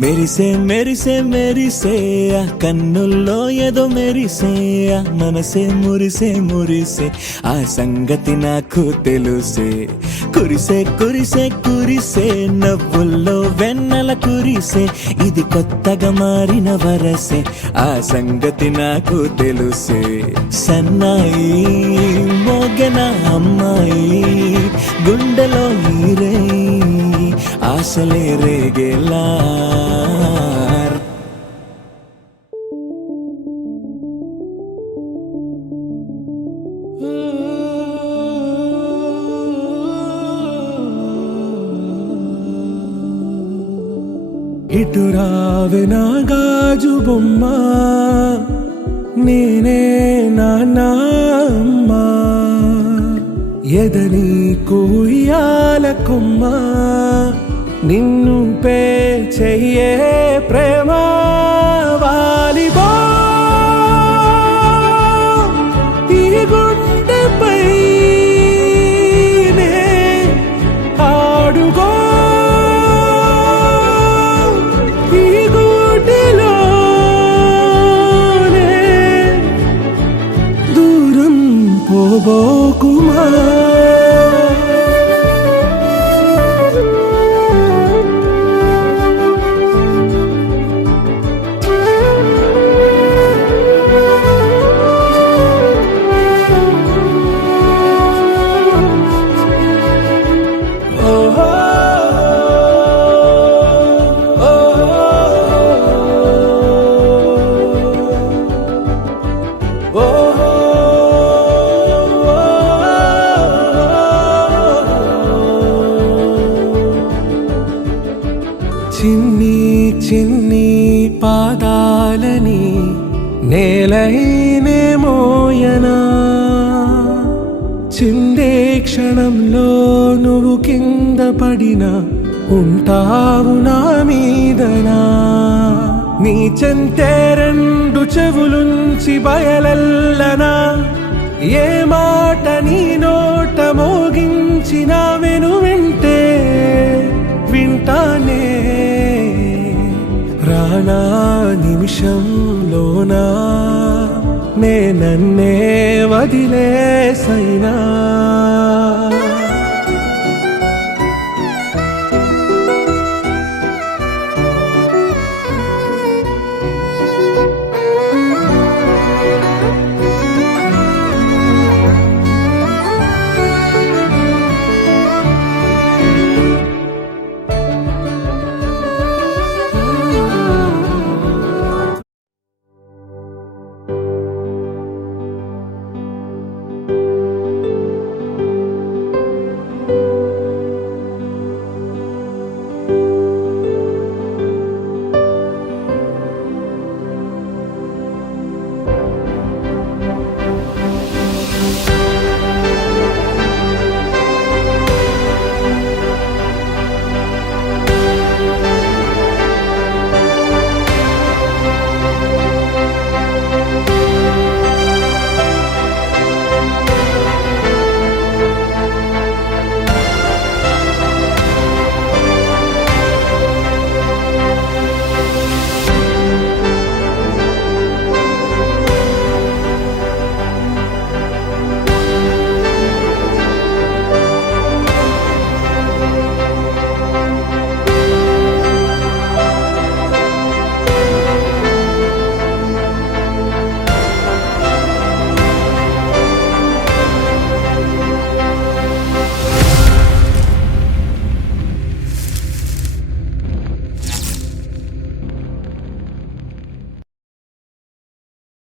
మెరిసే మెరిసే మెరిసే ఆ కన్నుల్లో ఏదో మెరిసే ఆ మనసే మురిసే మురిసే ఆ సంగతి నాకు తెలుసే. కురిసే కురిసే కురిసే నవ్వుల్లో వెన్నెల కురిసే ఇది కొత్తగా మారిన వరసే ఆ సంగతి నాకు తెలుసే. సన్నాయి మోగెన అమ్మాయి గుండెలో ఈరే ఆశలే రేగేలా. ఇటు రావే నా గాజు బొమ్మ నేనే నాన్నమ్మ ఎదని కుయ్యాల కొమ్మ నిన్ను పే చెయ్యే ప్రేమ వాలిబా ఈ గుండెపై ఆడుగో ఈ గుడిలోనే దూరం పోబోకుమా. చిన్ని చిన్ని పాదాలని నేలైనే మోయనా చిందే క్షణంలో నువ్వు కింద పడినా ఉంటావు నా మీదనా. నీ చెంతే రెండు చెవులుంచి బయలెల్లనా ఏ మాట నీ నోట మోగించిన వెను వింటే వింటానే రానా నిమిషంలోనా నే నన్నే వదిలేసైనా.